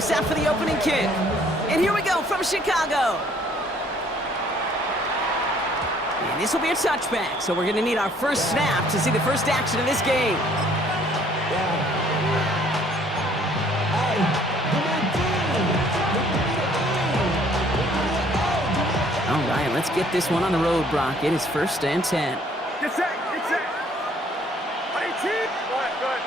Chicago set for the opening kick. And here we go from Chicago. And this will be a touchback, so we're going to need our first snap to see the first action of this game. All right, let's get this one on the road, Brock. It is 1st and 10. Get set, get set. 18. Good.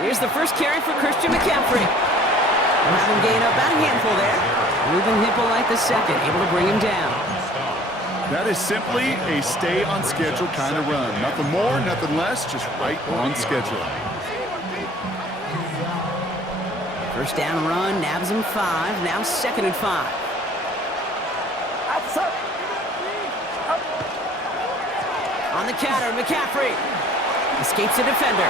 Here's the first carry for Christian McCaffrey. We'll have him gain up about a handful there. Ruben Hippolyte the second, able to bring him down. That is simply a stay-on-schedule kind of run. Nothing more, nothing less, just right on schedule. First down run, nabs him 5, now 2nd and 5. On the counter, McCaffrey escapes the defender.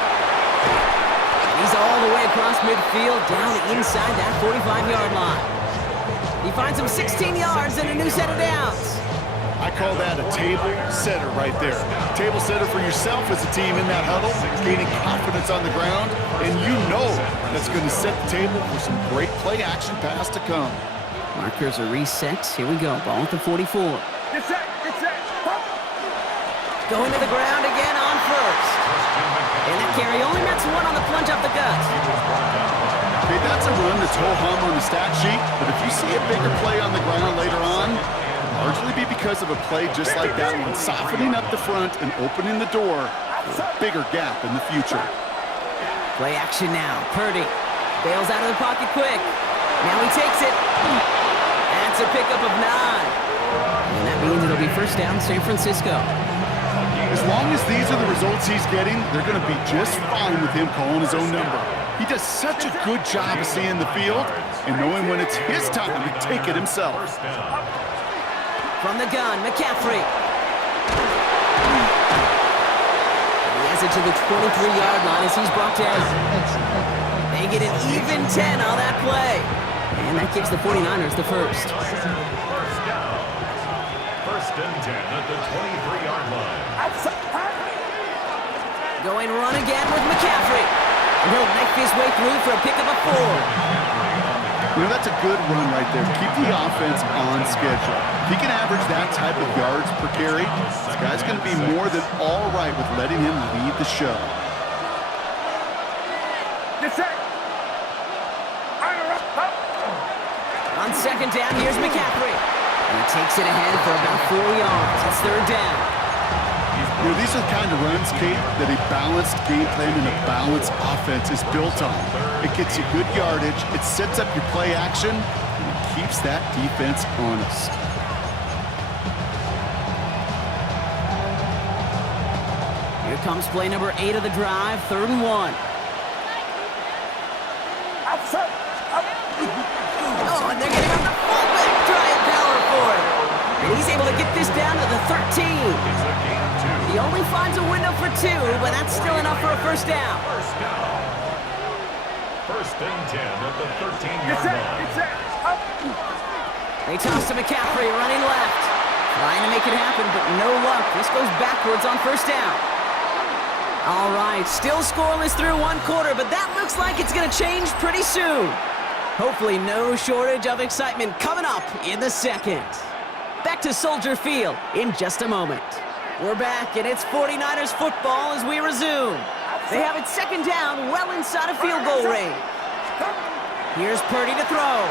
And he's all the way across midfield, down inside that 45-yard line. He finds him 16 yards and a new set of downs. I call that a table setter right there. Table setter for yourself as a team in that huddle, gaining confidence on the ground, and you know that's going to set the table for some great play-action pass to come. Markers are reset. Here we go. Ball at the 44. Get set, get set. Going to the ground again on first. And that carry only nets 1 on the plunge up the gut. Okay, that's a run that's ho-hum on the stat sheet, but if you see a bigger play on the ground later on, largely be because of a play just like that one, softening up the front and opening the door for a bigger gap in the future. Play action now. Purdy bails out of the pocket quick. Now he takes it. That's a pickup of 9. And that means it'll be first down San Francisco. As long as these are the results he's getting, they're going to be just fine with him calling his own number. He does such a good job of seeing the field and knowing when it's his time to take it himself. From the gun, McCaffrey. And he has it to the 23-yard line as he's brought down. They get an even 10 on that play. And that gives the 49ers the first. First and 10 at the 23-yard line. Going run again with McCaffrey. And he'll knife his way through for a pickup of 4. You know, that's a good run right there. Keep the offense on schedule. If he can average that type of yards per carry, this guy's going to be more than all right with letting him lead the show. Get set. On 2nd down, here's McCaffrey. And he takes it ahead for about 4 yards. It's 3rd down. You know, these are the kind of runs, Kate, that a balanced game plan and a balanced offense is built on. It gets you good yardage, it sets up your play action, and it keeps that defense honest. Here comes play number 8 of the drive, 3rd and 1. Oh, and they're getting on the fullback trying power for it. And he's able to get this down to the 13. He only finds a window for 2, but that's still enough for a first down. First and 10 at the 13-yard line. They toss to McCaffrey, running left. Trying to make it happen, but no luck. This goes backwards on first down. All right, still scoreless through 1 quarter, but that looks like it's going to change pretty soon. Hopefully no shortage of excitement coming up in the 2nd. Back to Soldier Field in just a moment. We're back, and it's 49ers football as we resume. They have it 2nd down, well inside of field goal range. Here's Purdy to throw.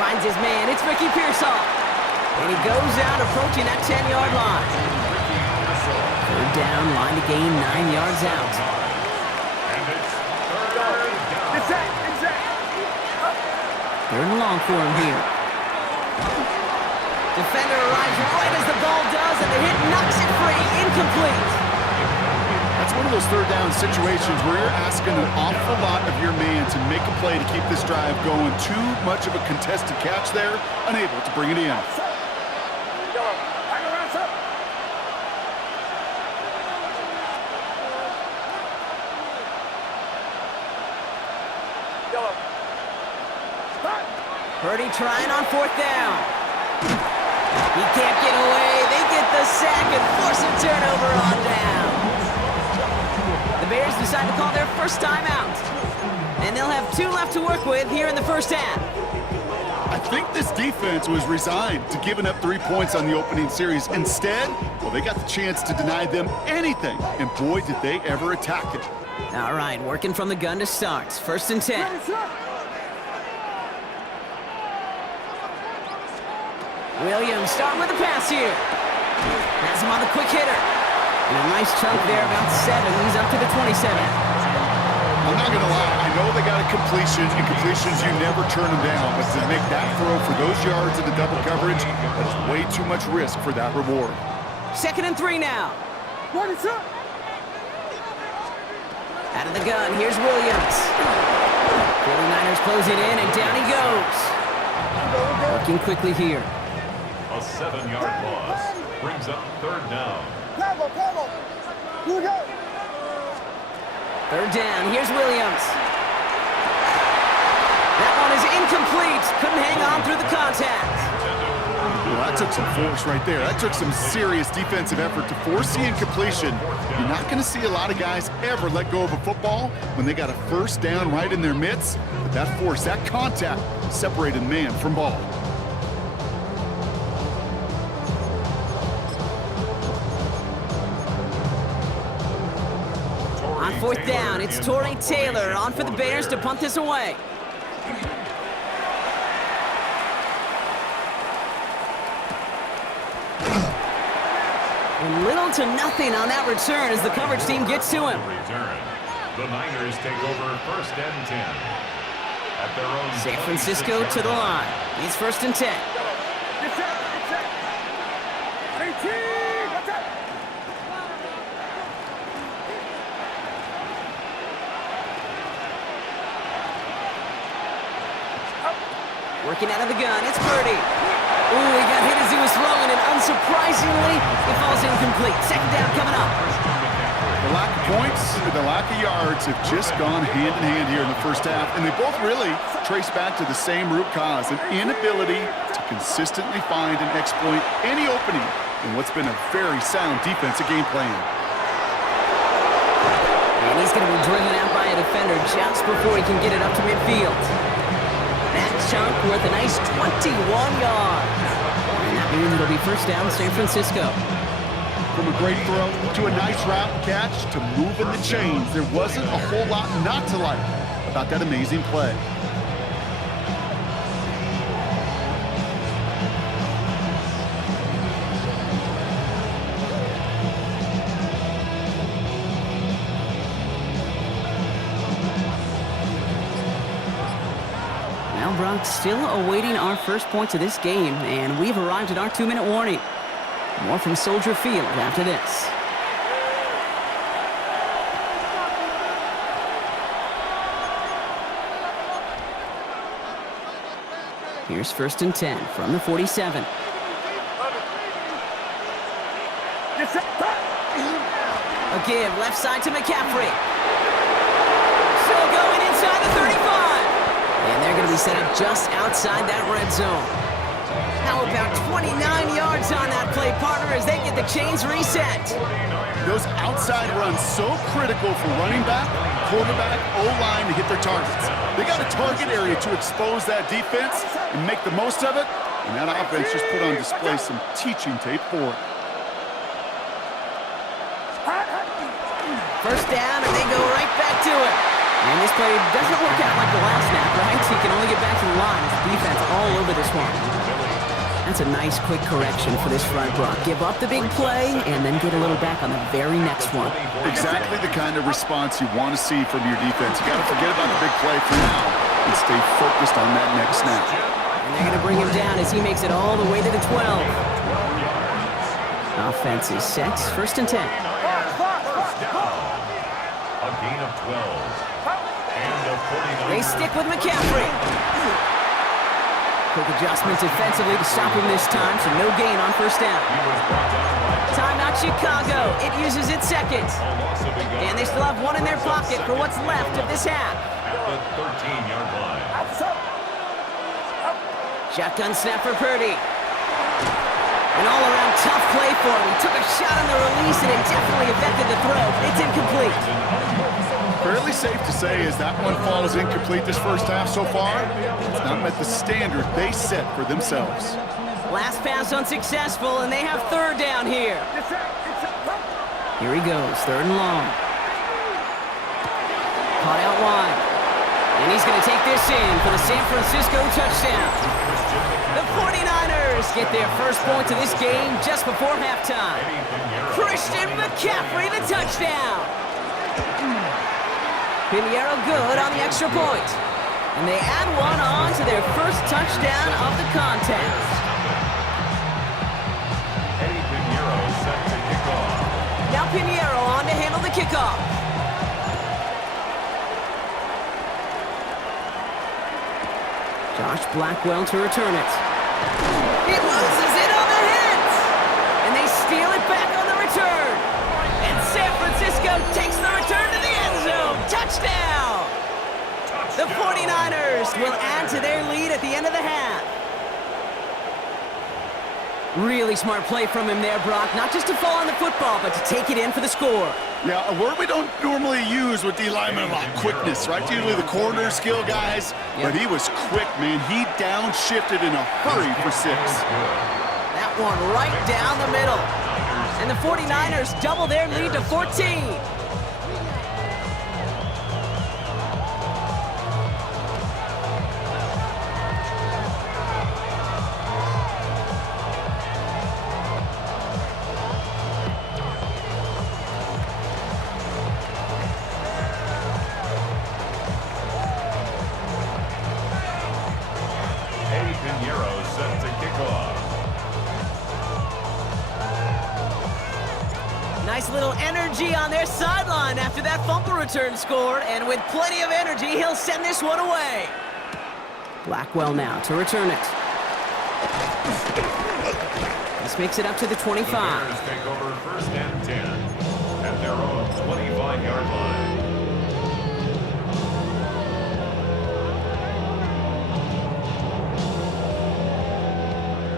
Finds his man, it's Ricky Pearsall. And he goes out approaching that 10-yard line. 3rd down, line to gain 9 yards out. And it's 3rd down. 3rd and long for him here. Defender arrives right as the ball does, and the hit knocks it free, incomplete. That's one of those 3rd down situations where you're asking an awful lot of your man to make a play to keep this drive going. Too much of a contested catch there, unable to bring it in. Purdy trying on 4th down. He can't get away. They get the sack and force a turnover on down. The Bears decide to call their first timeout. And they'll have 2 left to work with here in the first half. I think this defense was resigned to giving up 3 points on the opening series. Instead, well, they got the chance to deny them anything. And boy, did they ever attack it. All right, working from the gun to start. 1st and 10. Williams starting with a pass here. Has him on the quick hitter. And a nice chunk there, about 7. He's up to the 27. I'm not going to lie. I know they got a completion, and completions, you never turn them down. But to make that throw for those yards in the double coverage, that's way too much risk for that reward. 2nd and 3 now. Out of the gun, here's Williams. 49ers close it in, and down he goes. Working quickly here. A 7-yard loss brings up 3rd down. 3rd down, here's Williams. That one is incomplete. Couldn't hang on through the contact. Well, that took some force right there. That took some serious defensive effort to force the incompletion. You're not going to see a lot of guys ever let go of a football when they got a 1st down right in their midst. But that force, that contact, separated man from ball. On 4th down, it's Torrey Taylor on for the Bears to punt this away. And little to nothing on that return as the coverage team gets to him. Return. The Niners take over 1st and 10. At their own San Francisco to the line. It's 1st and 10. Working out of the gun, it's Purdy. Ooh, he got hit as he was throwing, and unsurprisingly, it falls incomplete. 2nd down coming up. The lack of points and the lack of yards have just gone hand in hand here in the first half, and they both really trace back to the same root cause, an inability to consistently find and exploit any opening in what's been a very sound defensive game plan. And he's going to be driven out by a defender just before he can get it up to midfield. That chunk worth a nice 21 yards. And that means it'll be 1st down San Francisco. From a great throw to a nice route and catch to moving the chains, there wasn't a whole lot not to like about that amazing play. Now, Brock, still awaiting our first points of this game, and we've arrived at our 2-minute warning. More from Soldier Field after this. Here's 1st and 10 from the 47. A give left side to McCaffrey. Still going inside the 35. And they're going to be set up just outside that red zone. How about 29 yards on that play, partner, as they get the chains reset. Those outside runs so critical for running back, quarterback, O-line to hit their targets. They got a target area to expose that defense and make the most of it, and that offense just put on display some teaching tape for it. 1st down, and they go right back to it. And this play doesn't work out like the last snap, right? He can only get back to the line. It's defense all over this one. That's a nice, quick correction for this front block. Give up the big play, and then get a little back on the very next one. Exactly the kind of response you want to see from your defense. You got to forget about the big play for now and stay focused on that next snap. And they're going to bring him down as he makes it all the way to the 12. Offense is set. 1st and 10. A gain of 12. And a 49. They stick with McCaffrey. Quick adjustment defensively to stop him this time, so no gain on 1st down. Timeout Chicago. It uses its 2nd. And they still have one in their pocket for what's left of this half. At the 13-yard line. Shotgun snap for Purdy. An all-around tough play for him. He took a shot on the release, and it definitely affected the throw. It's incomplete. Fairly safe to say as that one falls incomplete this first half so far, it's not met the standard they set for themselves. Last pass unsuccessful, and they have third down here. Here he goes, third and long. Caught out wide. And he's going to take this in for the San Francisco touchdown. The 49ers get their first points of this game just before halftime. Christian McCaffrey, the touchdown. Pinheiro good on the extra point. And they add one on to their first touchdown of the contest. Now Pinheiro on to handle the kickoff. Josh Blackwell to return it. He loses it on the hit! And they steal it back on the return. And San Francisco takes the return to the end zone. Touchdown! The 49ers will add to their lead at the end of the half. Really smart play from him there, Brock. Not just to fall on the football, but to take it in for the score. Yeah, a word we don't normally use with D linemen a lot, quickness, right? Usually the corner skill guys, but he was quick, man. He downshifted in a hurry for 6. That one right down the middle. And the 49ers double their lead to 14. Nice little energy on their sideline after that fumble return scored, and with plenty of energy, he'll send this one away. Blackwell now to return it. This makes it up to the 25. The Bears take over first and 10 at their own 25-yard line.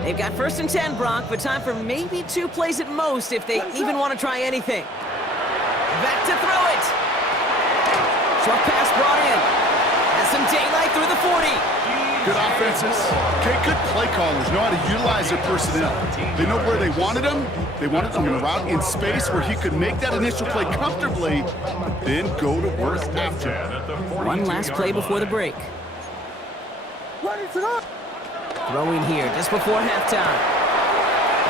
They've got first and 10, Brock, but time for maybe 2 plays at most if they even want to try anything. Back to throw it. Short pass brought in. Has some daylight through the 40. Good offenses. Okay, good play callers know how to utilize their personnel. They know where they wanted him. They wanted him in a route in space where he could make that initial play comfortably, but then go to work after. One last play before the break. Throwing here just before halftime.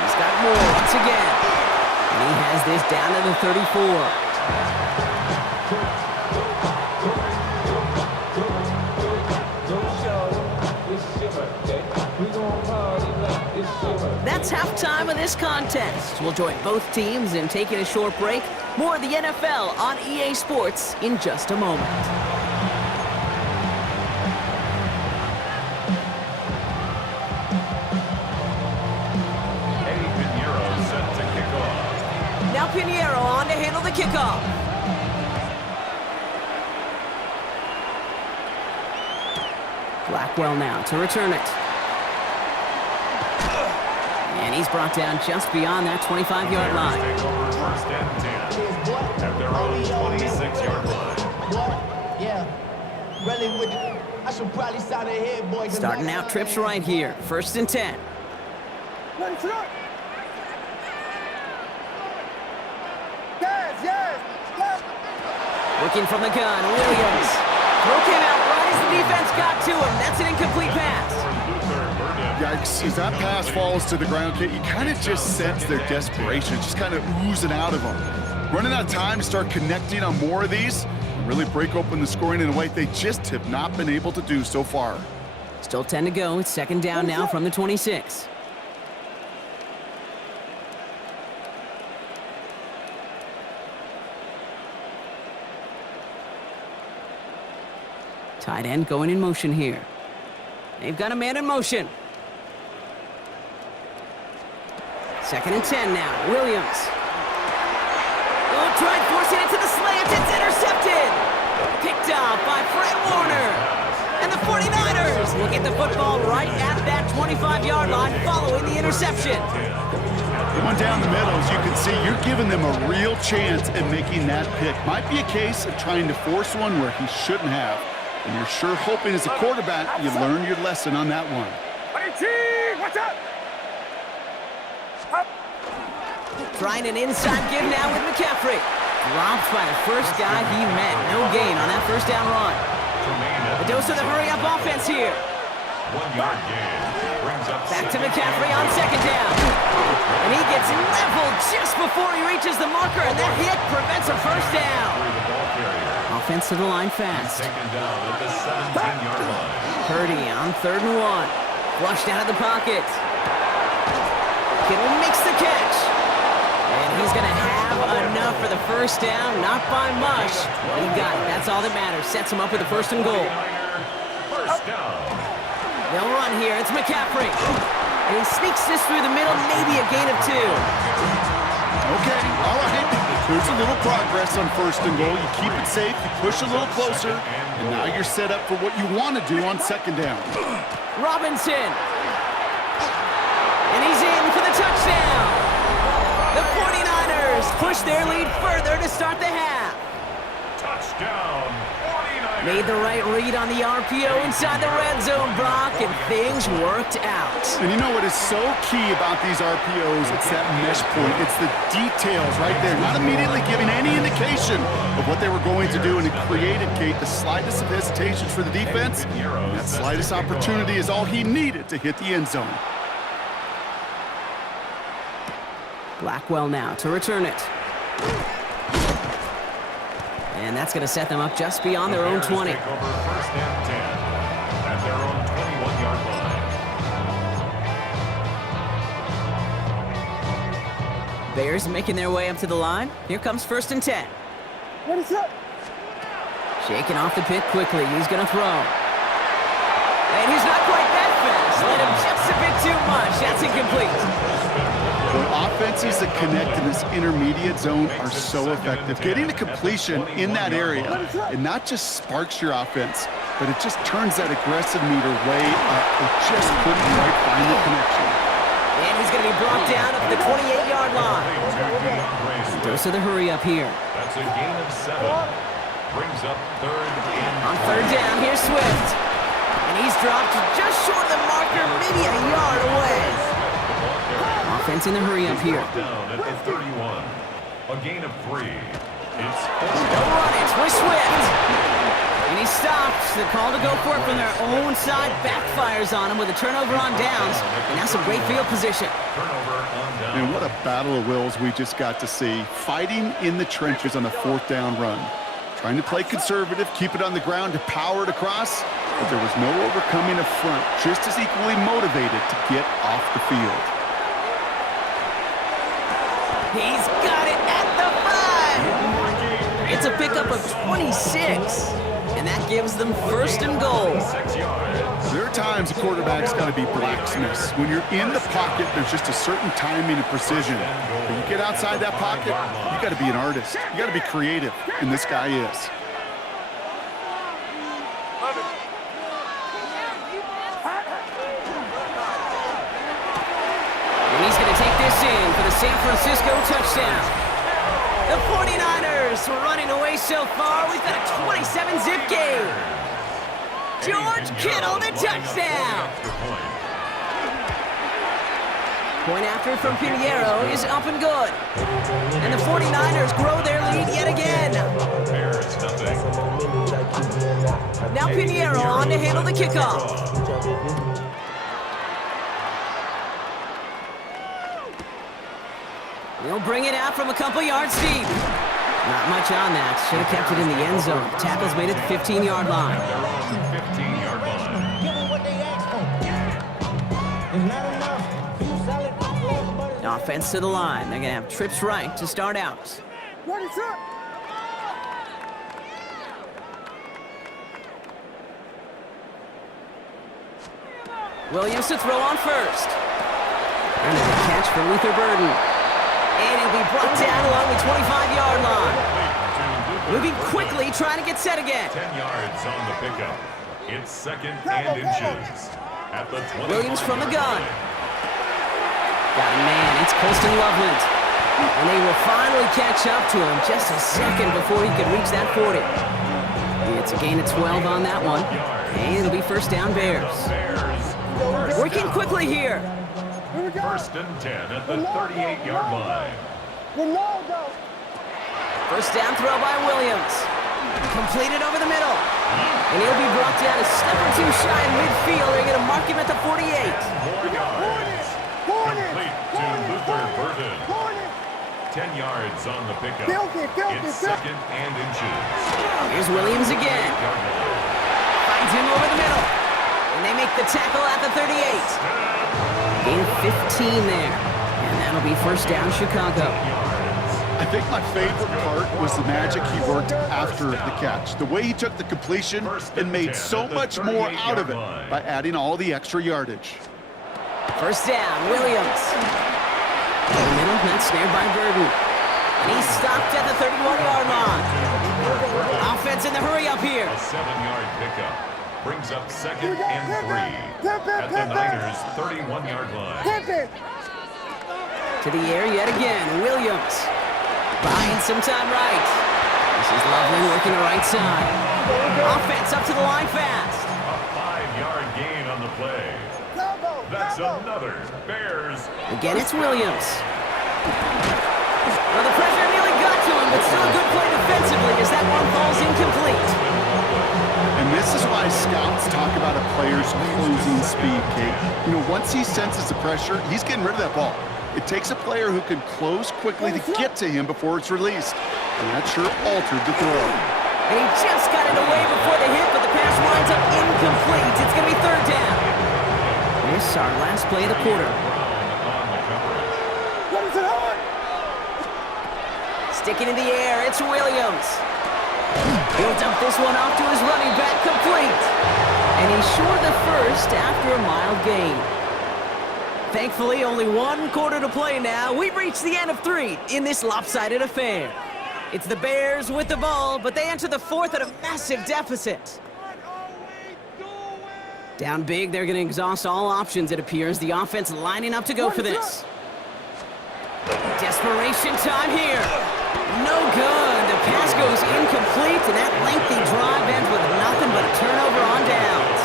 He's got more once again. And he has this down to the 34. That's halftime of this contest. We'll join both teams in taking a short break. More of the NFL on EA Sports in just a moment. Now Pinheiro on to handle the kickoff. Blackwell now to return it. And he's brought down just beyond that 25-yard line. Take over first and 10 at their own 26-yard line. Starting out trips right here. First and 10. Looking from the gun, Williams. Throw came out right as the defense got to him. That's an incomplete pass. Yikes, as that pass falls to the ground, you kind of just sense their desperation, just kind of oozing out of them. Running out of time to start connecting on more of these, and really break open the scoring in a way they just have not been able to do so far. Still 10 to go. It's second down now from the 26. Tight end going in motion here. They've got a man in motion. Second and 10 now. Williams. Oh, tried forcing it to the slant. It's intercepted. Picked off by Fred Warner. And the 49ers 49ers will get the football right at that 25-yard line following the interception. Going down the middle, as you can see, you're giving them a real chance at making that pick. Might be a case of trying to force one where he shouldn't have. And you're sure hoping as a quarterback you learn your lesson on that one. Watch out! Trying an inside give now with McCaffrey. Dropped by the first guy he met. No gain on that first down run. A dose of the hurry-up offense here. 1 yard gain. Brings up Back to McCaffrey on second down. And he gets leveled just before he reaches the marker, and that hit prevents a first down. Offense to the line fast. Taken down at the 17-yard line. Purdy on 3rd and 1. Flushed out of the pocket. Kittle makes the catch. And he's going to have enough for the first down. Not by much. He got it. That's all that matters. Sets him up with the 1st and goal. First down. They'll run here. It's McCaffrey. And he sneaks this through the middle. Maybe a gain of 2. Okay, all right. There's a little progress on 1st and goal. You keep it safe, you push a little closer, and now you're set up for what you want to do on 2nd down. Robinson. And he's in for the touchdown. The 49ers push their lead further to start the half. Touchdown. 49ers. Made the right read on the RPO inside the red zone, Brock, and things worked out. And you know what is so key about these RPOs? It's that mesh point. It's the details right there. Not immediately giving any indication of what they were going to do, and it created, Kate, the slightest of hesitations for the defense. And that slightest opportunity is all he needed to hit the end zone. Blackwell now to return it. And that's going to set them up just beyond their own 20. Take over 1st and 10 at their own 21-yard line. Bears making their way up to the line. Here comes 1st and 10. What is up? Shaking off the pit quickly. He's going to throw. And he's not quite that fast. Let him just a bit too much. That's incomplete. Well, offenses that connect in this intermediate zone are so effective. Getting the completion in that area, it not just sparks your offense, but it just turns that aggressive meter way up. It just couldn't quite find the connection. And he's going to be brought down at the 28-yard line. Dose of the hurry up here. That's a gain of 7. Brings up 3rd and On 3rd down, here's Swift. And he's dropped just short of the marker, maybe a yard away. Offense in the hurry up here. down at the 31. A gain of 3. It's They'll run it with Swift. And he stops. The call to go for it from their own side backfires on him with a turnover on downs. And that's a great field position. turnover on down. And what a battle of wills we just got to see. Fighting in the trenches on the 4th down run. Trying to play conservative, keep it on the ground to power it across. But there was no overcoming a front, just as equally motivated to get off the field. He's got it at the 5. It's a pickup of 26. And that gives them 1st and goal. 6 yards. There are times a quarterback's got to be blacksmiths. When you're in the pocket, there's just a certain timing and precision. When you get outside that pocket, you got to be an artist. You got to be creative, and this guy is. And he's going to take this in for the San Francisco touchdown. The 49ers were running away so far. We've got a 27-zip game. George Kittle, the touchdown. Point after from Pinheiro is up and good. And the 49ers grow their lead yet again. Bears nothing. Now Pinheiro on to handle the kickoff. He'll bring it out from a couple yards deep. Not much on that. Should have kept it in the end zone. Tackle's made at the 15-yard line. Their own 15-yard line. Give them what they asked for. It's not enough. You sell it for everybody. Offense to the line. They're going to have trips right to start out. What is up? Williams to throw on 1st. And a catch for Luther Burden. And he'll be brought down along the 25-yard line. Moving quickly, trying to get set again. 10 yards on the pickup. It's 2nd and inches. At the 20. Williams from the gun. Got a man. It's Colston Loveland. And they will finally catch up to him just a second before he could reach that 40. It's a gain of 12 on that one. And it'll be first down Bears. Working quickly here. 1st and 10 at the 38-yard line. First down throw by Williams. Completed over the middle. And he'll be brought down a step or two shy in midfield. They're going to mark him at the 48. 4 yards. Complete to Luther Burton. 10 yards on the pickup. It's 2nd and inches. Here's Williams again. Finds him over the middle. And they make the tackle at the 38. Gain of 15 there. And that'll be first down Chicago. I think my favorite part was the magic he worked after the catch. The way he took the completion and made so much more out of it by adding all the extra yardage. First down, Williams. In the middle, not snared by Burton. And he's stopped at the 31-yard line. Offense in the hurry up here. A 7-yard pickup brings up 2nd and 3 at the Niners' 31-yard line. To the air yet again, Williams. Buying some time right. This is Loveland working the right side. Offense up to the line fast. A 5-yard gain on the play. That's another Bears. Again, it's Williams. Well, the pressure nearly got to him, but still a good play defensively as that one falls incomplete. And this is why scouts talk about a player's closing speed, Kate. You know, once he senses the pressure, he's getting rid of that ball. It takes a player who can close quickly to get to him before it's released. And that sure altered the throw. And he just got it away before the hit, but the pass winds up incomplete. It's going to be third down. This is our last play of the quarter. Sticking in the air, it's Williams. He'll dump this one off to his running back, complete. And he's short of the first after a mild gain. Thankfully, only one quarter to play now. We've reached the end of 3 in this lopsided affair. It's the Bears with the ball, but they enter the 4th at a massive deficit. Down big, they're going to exhaust all options, it appears. The offense lining up to go for this. Desperation time here. No good. The pass goes incomplete, and that lengthy drive ends with nothing but a turnover on downs.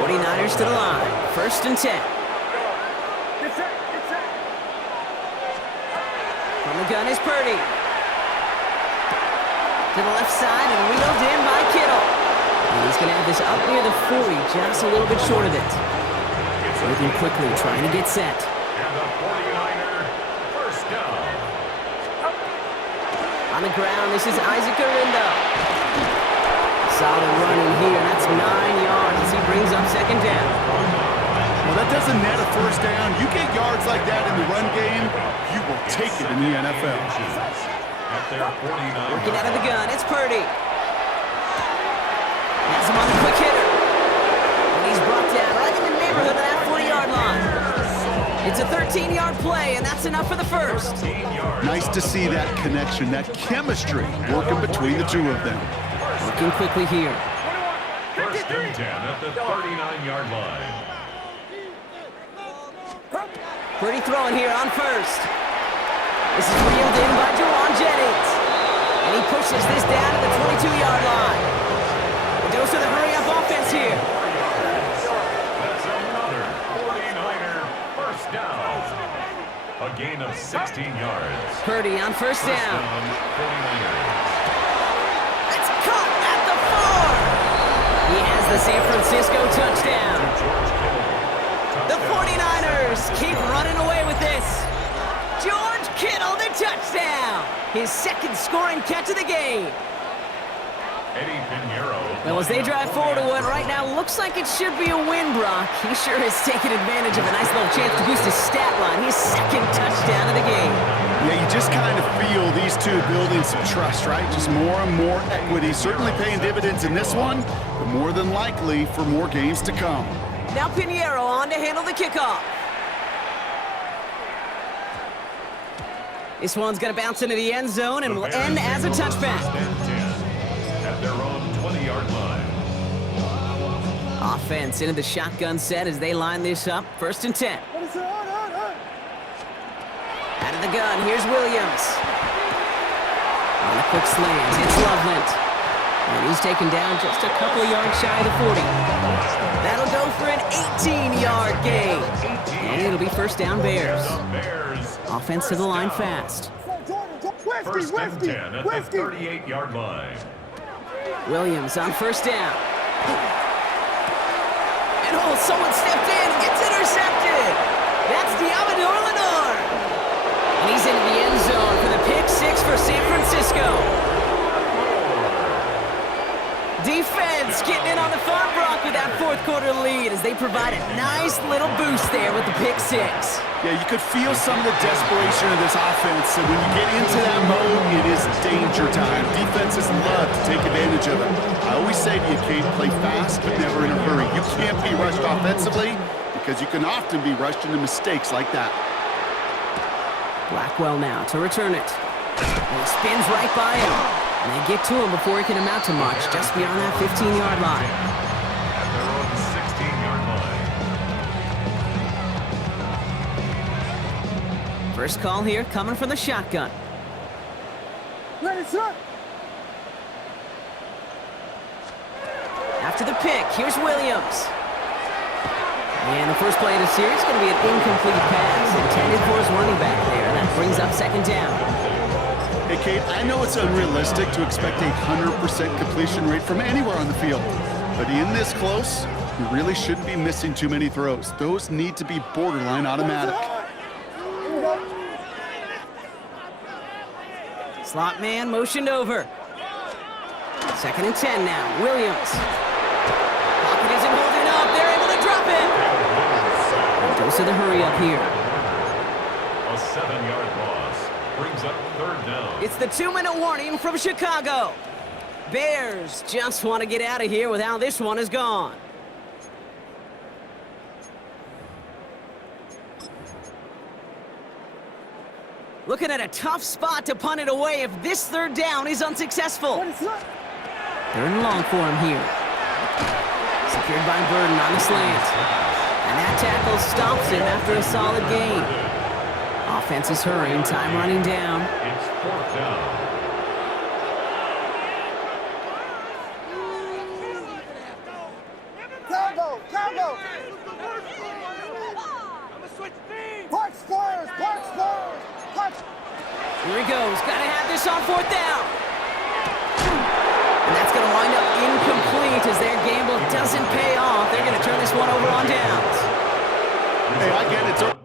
49ers to the line. 1st and 10. From the gun is Purdy. To the left side and wheeled in by Kittle. And he's going to have this up near the 40, just a little bit short of it. Moving quickly, trying to get set. And the 49er first down. On the ground, this is Isaac Arindo. Solid running here. That's 9 yards as he brings up second down. Well, that doesn't net a first down. You get yards like that in the run game, you will take it in the NFL. At their 49. Working out of the gun, it's Purdy. Has him on the quick hitter. And he's brought down right in the neighborhood of that 40-yard line. It's a 13-yard play, and that's enough for the first. Nice to see that connection, that chemistry working between the two of them. Working quickly here. 1st and 10 at the 39-yard line. Purdy throwing here on first. This is reeled in by Jawan Jennings. And he pushes this down to the 22-yard line. The dose of the hurry-up offense here. That's another 49er first down. A gain of 16 yards. Purdy on first down. 49ers. That's caught at the 4. He has the San Francisco touchdown. The 49ers keep running away with this. George Kittle, the touchdown. His second scoring catch of the game. Eddie Pinheiro. Well, as they drive forward to what right now looks like it should be a win, Brock, he sure has taken advantage of a nice little chance to boost his stat line. His second touchdown of the game. Yeah, you just kind of feel these two building some trust, right? Just more and more equity. Certainly paying dividends in this one, but more than likely for more games to come. Now Pinheiro on to handle the kickoff. This one's going to bounce into the end zone and will end as a touchback. First and 10 at their own 20-yard line. offense into the shotgun set as they line this up. 1st and 10. Out of the gun, here's Williams. On a quick slant, it's Loveland. And he's taken down just a couple yards shy of the 40. That'll go for an 18-yard gain. And it'll be 1st down Bears. Offense to the line fast. 1st and 10 at the 38-yard line. Williams on 1st down. And someone stepped in. It's intercepted. That's Diamador Lenore. And he's into the end zone for the pick 6 for San Francisco. Defense getting in on the Farm Brock with that 4th quarter lead as they provide a nice little boost there with the pick 6. Yeah, you could feel some of the desperation of this offense, and when you get into that mode, it is danger time. Defenses love to take advantage of it. I always say to you, Kate, play fast but never in a hurry. You can't be rushed offensively because you can often be rushed into mistakes like that. Blackwell now to return it. And he spins right by him. And they get to him before he can amount to much, just beyond that 15-yard line. At their own 16-yard line. First call here coming from the shotgun. Ready, sir. After the pick, here's Williams. And the first play of the series is going to be an incomplete pass intended for his running back there. That brings up 2nd down. Hey, Kate, I know it's unrealistic to expect a 100% completion rate from anywhere on the field. But in this close, you really shouldn't be missing too many throws. Those need to be borderline automatic. Slot man motioned over. 2nd and 10 now. Williams. Pocket isn't holding up. They're able to drop it. Goes to the hurry up here. A 7-yard loss brings up 3rd down. It's the 2-minute warning from Chicago. Bears just want to get out of here with how this one is gone. Looking at a tough spot to punt it away if this 3rd down is unsuccessful. 3rd and long for him here. Secured by Burden on the slant. And that tackle stops him after a solid gain. Offense is hurrying, time running down. It's 4th down. Combo. Park squares. Here he goes. Got to have this on 4th down. And that's going to wind up incomplete as their gamble doesn't pay off. They're going to turn this one over on downs. Hey, I get it.